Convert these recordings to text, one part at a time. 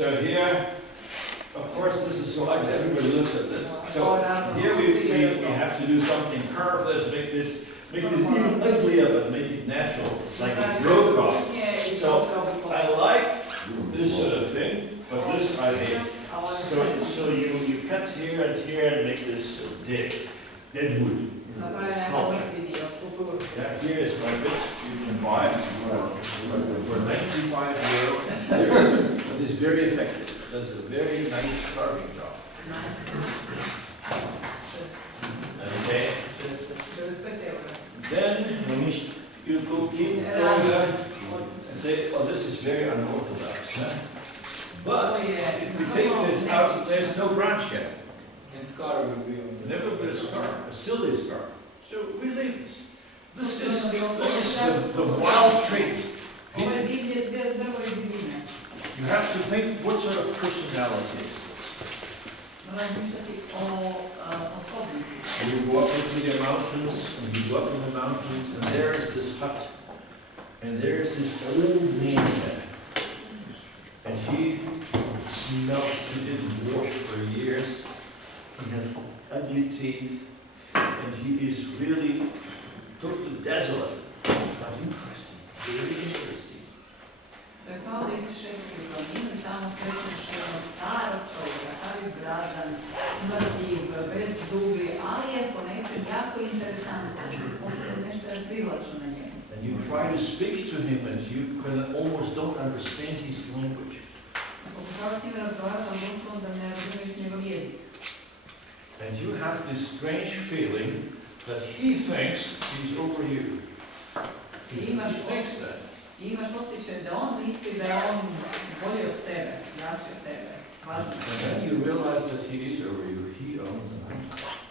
So here, of course, this is so ugly. Everybody looks at this. So here we have to do something. Carve this, make this even uglier, but make it natural, like a broke. So I like this sort of thing, but this I hate. So you cut here and make this dead wood. Sculpture. Yeah, here is my bit you can buy for 95 €. It is very effective. It does a very nice carving job. Okay. Then you go in and say, oh, this is very unorthodox. Huh? But if we take this out, there's no branch yet. And scar will be on the Never been a scar, a silly scar. So we leave this. This is the wild tree. You have to think, what sort of personality is this? You walk into the mountains, and you go up in the mountains, and there is this hut, and there is this old man there. And he smells, he didn't wash for years. He has ugly teeth, and he is really totally desolate, but interesting, very interesting. Kao da ideš u planinu i tamo srećeš jednog starog čovjeka, sav izgradan, smrtljiv, bez zubi, ali je po nečem jako interesantan. Postoje nešto je privlačno na njemu. And you try to speak to him and you can almost don't understand his language. Pokušavaš s njim razgovarati, ali učinu da ne razumiješ njegov jezik. And you have this strange feeling that he thinks he's over you. He thinks that. I imaš osjećaj da on misli da je on bolji od tebe, jači od tebe, važno. And then you realize that he is over you. He owns the mountain.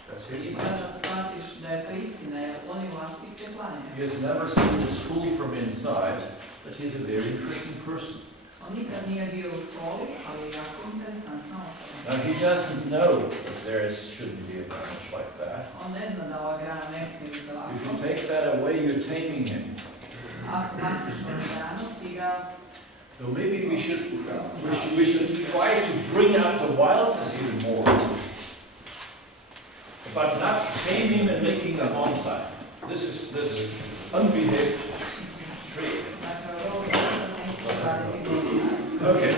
That's his I mountain. kada shvatiš da je to istina, jer on je vlasnik te planine. He has never seen the school from inside, but he's a very interesting person. On nikad nije bio u školi, ali je jako interesantna osoba. Now he doesn't know that there shouldn't be a branch like that. On ne zna da ova grana ne smije biti ovako. If you take that away, you're taming him. Ako makneš ovu granu, ti ga... So maybe we should try to bring out the wildness even more, but not taming and making a bonsai. This is this unbehaved tree. Okay.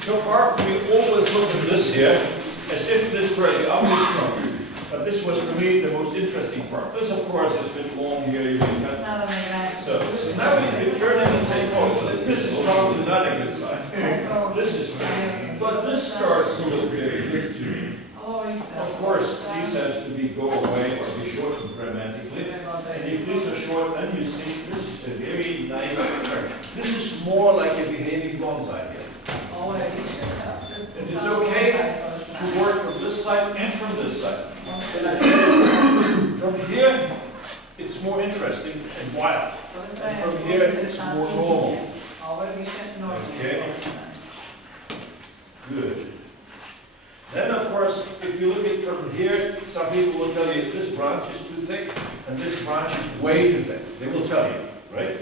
So far, we always look at this here as if this were the obvious trunk. But this was for me the most interesting part. This, of course, has been long here. You can cut. So now we turn in and say, oh, this is probably not a good sign. This is good. But this starts to look very good to me. Of course, these has to be go away or be shortened dramatically. And if these are short, then you see this is a very nice turn. This is more like a behaving bonsai here. And it's okay to work from this side and from this side. From here, it's more interesting and wild. And from here, it's more normal. Okay. Good. Then, of course, if you look at it from here, some people will tell you this branch is too thick and this branch is way too thick. They will tell you, right?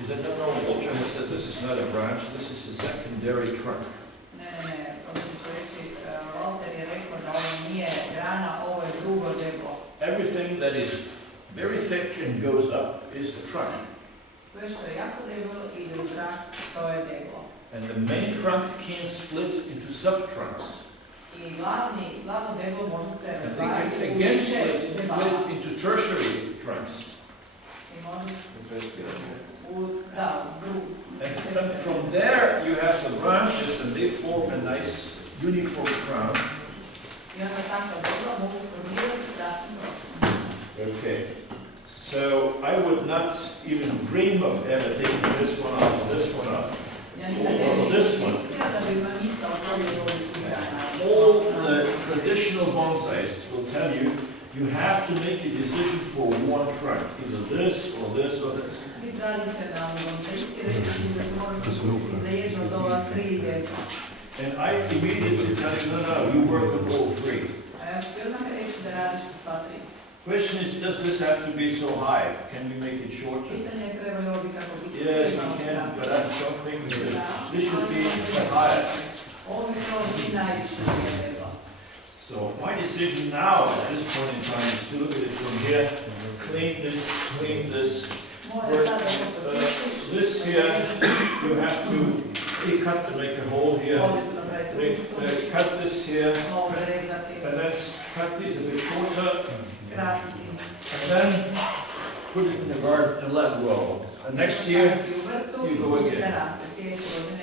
Is that not normal? Walter has said this is not a branch, this is a secondary trunk. Everything that is very thick and goes up is the trunk. And the main trunk can split into sub-trunks. And they can again split into tertiary trunks. And from there you have the branches and they form a nice uniform crown. Okay, so I would not even dream of ever taking this one off, this one off, or this one. All the traditional bonsais will tell you, you have to make a decision for one trunk, either this or this or this. And I immediately tell you, no, you work with all three. Question is, does this have to be so high? Can we make it shorter? Pitanje je treba li ovo biti kako visoko Yes, ili we malo can, skrati. but I don't think we should. This should be higher. Ovo bi trebalo biti najviše treba. So my decision now at this point in time is to look at it from here, clean this. Mora sada ovo počistiti. This here, you have to cut to make a hole here. Ovdje su napraviti ruku. Cut this here, Ovo rezati. and then cut these a bit shorter, Skratiti. and then put it in the garden and let grow. And next year, Staviti u vrtu you i go pustiti again. da raste. Sljedeće godine